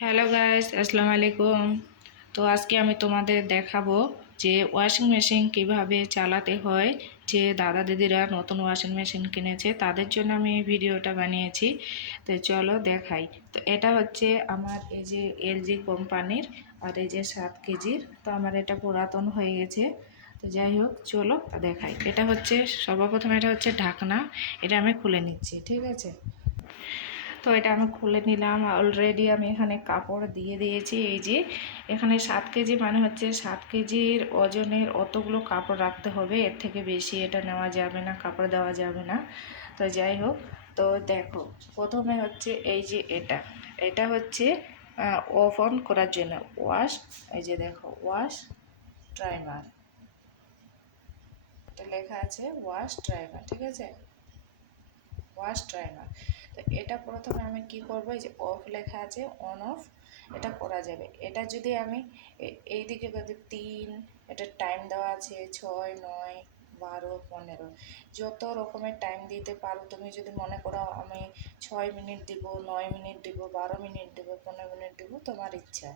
Hello guys, আসসালামু আলাইকুম। তো আজকে আমি তোমাদের দেখাবো যে ওয়াশিং মেশিন কিভাবে চালাতে হয়। যে দাদা দিদিরা নতুন ওয়াশিং মেশিন কিনেছে তাদের জন্য আমি এই ভিডিওটা বানিয়েছি। তো চলো দেখাই। তো এটা হচ্ছে আমার এই যে এলজি কোম্পানির, আর এই যে 7 কেজির। তো আমার এটা পুরাতন হয়ে গেছে। তো যাই হোক, চলো দেখাই। এটা হচ্ছে সর্বপ্রথম, এটা হচ্ছে ঢাকনা। এটা আমি খুলে নিচ্ছি, ঠিক আছে। তো এটা আমি খুলে নিলাম। অলরেডি আমি এখানে কাপড় দিয়ে দিয়েছি। এই যে এখানে 7 কেজি, মানে হচ্ছে 7 কেজির ওজনের অতগুলো কাপড় রাখতে হবে। এর থেকে বেশি এটা নেওয়া যাবে না, কাপড় দেওয়া যাবে না। তো যাই হোক, তো দেখো, প্রথমে হচ্ছে এই যে এটা এটা হচ্ছে অফ অন করার জন্য ওয়াশ। এই যে দেখো, ওয়াশ টাইমার, এটা লেখা আছে ওয়াশ টাইমার, ঠিক আছে, ওয়াশ টাইমার। তো এটা প্রথমে আমি কি করব, এই যে অফ লেখা আছে, অন অফ, এটা করা যাবে। এটা যদি আমি এই দিকে যদি 3, এটা টাইম দেওয়া আছে 6, 9, 12, 15, যত রকমের টাইম দিতে পারো। তুমি যদি মনে করো আমি 6 মিনিট দিব, 9 মিনিট দিব, 12 মিনিট দিব, 15 মিনিট দিব, তোমার ইচ্ছা,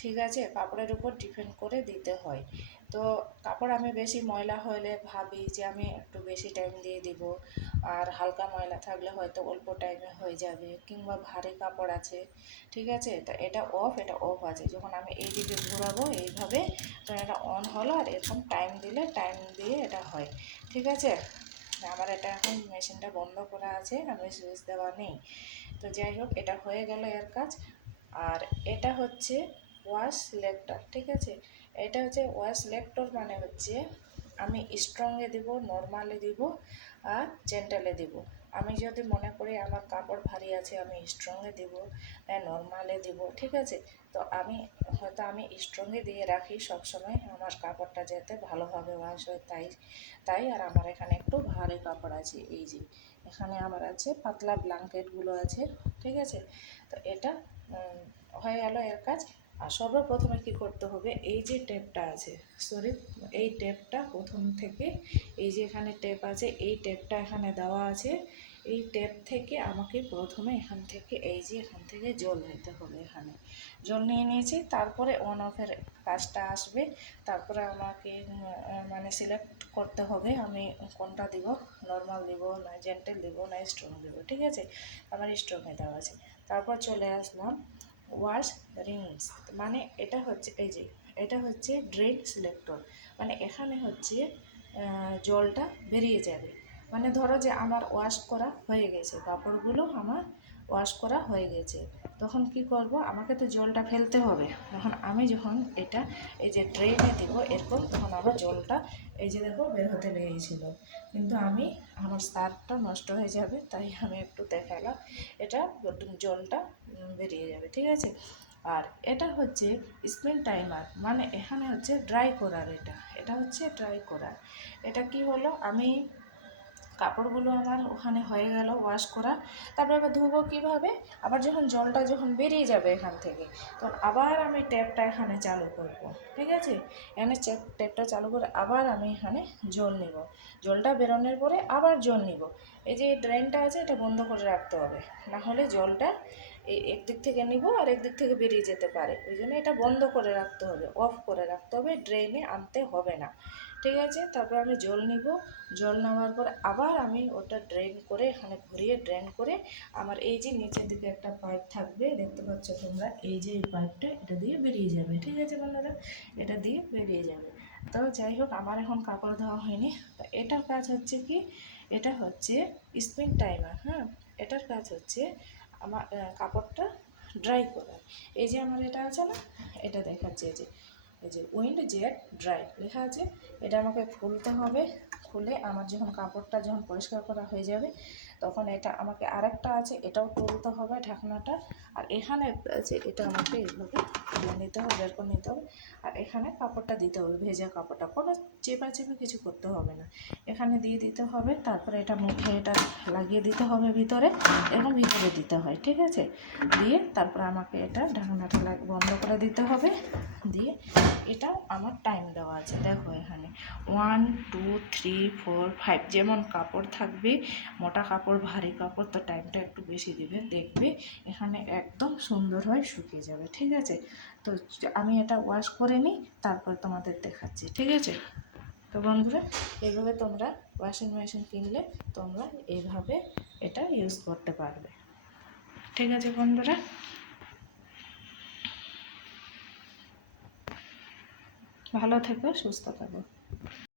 ঠিক আছে। কাপড়ের উপর ডিপেন্ড করে দিতে হয়। তো কাপড় আমি বেশি ময়লা হলে ভাবি যে আমি একটু বেশি টাইম দিয়ে দিব, আর হালকা ময়লা থাকলে হয়তো অল্প টাইমে হয়ে যাবে, কিংবা ভারী কাপড় আছে, ঠিক আছে। তো এটা অফ, এটা অফ আছে। যখন আমি এই দিকে ঘোরাবো এইভাবে, তখন এটা অন হলো, আর এরকম টাইম দিলে, টাইম দিয়ে এটা হয়, ঠিক আছে। আমার এটা এখন মেশিনটা বন্ধ করা আছে, আমি সুইচ দেওয়া নেই। তো যাই হোক, এটা হয়ে গেল এর কাজ। আর এটা হচ্ছে ওয়াশ সিলেক্টর, ঠিক আছে। এটা হচ্ছে ওয়াশ সিলেক্টর, মানে হচ্ছে আমি স্ট্রংয়ে দিব, নর্মালে দিব, আর জেন্টালে দিব। আমি যদি মনে করি আমার কাপড় ভারী আছে, আমি স্ট্রংয়ে দিব, নর্মালে দিব, ঠিক আছে। তো আমি স্ট্রংয়ে দিয়ে রাখি সবসময়, আমার কাপড়টা যাতে ভালোভাবে ওয়াশ হয়, তাই আর আমার এখানে একটু ভারী কাপড় আছে। এই যে এখানে আমার আছে পাতলা ব্ল্যাঙ্কেটগুলো আছে, ঠিক আছে। তো এটা হয়ে গেল এর কাজ। আর সর্বপ্রথমে কি করতে হবে, এই যে টেপটা আছে, সরি, এই টেপটা প্রথম থেকে, এই যে এখানে টেপ আছে, এই টেপটা এখানে দেওয়া আছে। এই টেপ থেকে আমাকে প্রথমে এখান থেকে, এই যে এখান থেকে জল নিতে হবে। এখানে জল নিয়ে নিয়েছি, তারপরে অন অফের কাজটা আসবে। তারপরে আমাকে মানে সিলেক্ট করতে হবে আমি কোনটা দিব, নর্মাল দিব না জেন্টেল দিব না স্ট্রং দিব, ঠিক আছে। আমার স্ট্রংয়ে দেওয়া আছে। তারপর চলে আসলাম ওয়াশ রিংস, মানে এটা হচ্ছে এই যে এটা হচ্ছে ড্রেন সিলেক্টর, মানে এখানে হচ্ছে জলটা বেরিয়ে যাবে। মানে ধরো যে আমার ওয়াশ করা হয়ে গেছে, কাপড়গুলো আমার ওয়াশ করা হয়ে গেছে, তখন কি করব, আমাকে তো জলটা ফেলতে হবে। যখন এটা এই যে ড্রেনে দিব এরকম, তখন আবার জলটা এই যে দেখো বের হতে লেগেছিল। কিন্তু আমার সার্ফটা নষ্ট হয়ে যাবে, তাই আমি একটু দেখালাম, এটা জলটা বেরিয়ে যাবে, ঠিক আছে। আর এটা হচ্ছে স্পিন টাইমার, মানে এখানে হচ্ছে ড্রাই করার, এটা হচ্ছে ড্রাই করার। এটা কি হলো, আমি কাপড়গুলো আমার ওখানে হয়ে গেল ওয়াশ করা, তারপরে আবার ধুবো কীভাবে, আবার জলটা যখন বেরিয়ে যাবে এখান থেকে, তখন আবার আমি ট্যাপটা এখানে চালু করব, ঠিক আছে। এখানে ট্যাপটা চালু করে আবার আমি এখানে জল নিব, জলটা বেরোনোর পরে আবার জল নিব। এই যে ড্রেনটা আছে, এটা বন্ধ করে রাখতে হবে, না হলে জলটা একদিক থেকে নিব আর একদিক থেকে বেরিয়ে যেতে পারে। ওই জন্য এটা বন্ধ করে রাখতে হবে, অফ করে রাখতে হবে, ড্রেনে আনতে হবে না, ঠিক আছে। তারপর আমি জল নিব, জল নেওয়ার পর আবার আমি ওটা ড্রেন করে, এখানে ঘুরিয়ে ড্রেন করে, আমার এই যে নিচের দিকে একটা পাইপ থাকবে, দেখতে পাচ্ছ তোমরা, এই যে এই পাইপটা, এটা দিয়ে বেরিয়ে যাবে, ঠিক আছে বন্ধুরা, এটা দিয়ে বেরিয়ে যাবে। তো যাই হোক, আমার এখন কাপড় ধোয়া হয়নি। তো এটার কাজ হচ্ছে কি, এটা হচ্ছে স্পিন টাইমার, হ্যাঁ। এটার কাজ হচ্ছে আমার কাপড়টা ড্রাই করা। এই যে আমার এটা আছে না, এটা দেখাচ্ছে, এই যে উইন্ড জেট ড্রাই লেখা আছে, এটা আমাকে খুলতে হবে। খুলে আমার কাপড়টা পরিষ্কার করা হয়ে যাবে, তখন এটা আমাকে আরেকটা আছে, এটাও তুলতে হবে ঢাকনাটা। আর এখানে একটা আছে, এটা আমাকে এইভাবে খুলে নিতে হবে, বের করে নিতে হবে। আর এখানে কাপড়টা দিতে হবে, ভেজা কাপড়টা, কোনো চেপাচেপি কিছু করতে হবে না, এখানে দিয়ে দিতে হবে। তারপরে এটা মুখে এটা লাগিয়ে দিতে হবে ভিতরে, এবং ভিতরে দিতে হয়, ঠিক আছে। দিয়ে তারপর আমাকে এটা ঢাকনাটা বন্ধ করে দিতে হবে। দিয়ে এটাও আমার টাইম দেওয়া আছে, দেখো এখানে 1 2 3 4 5, যেমন কাপড় থাকবে, মোটা কাপড় ভারী কাপড়, তো টাইমটা একটু বেশি দিবে, দেখবে এখানে একদম সুন্দর হয়ে শুকিয়ে যাবে, ঠিক আছে। তো আমি এটা ওয়াশ করে নিই, তারপর তোমাদের দেখাচ্ছি, ঠিক আছে। তো বন্ধুরা, এইভাবে তোমরা ওয়াশিং মেশিন কিনলে তোমরা এইভাবে এটা ইউজ করতে পারবে, ঠিক আছে বন্ধুরা। ভালো থেকো, সুস্থ থাকো।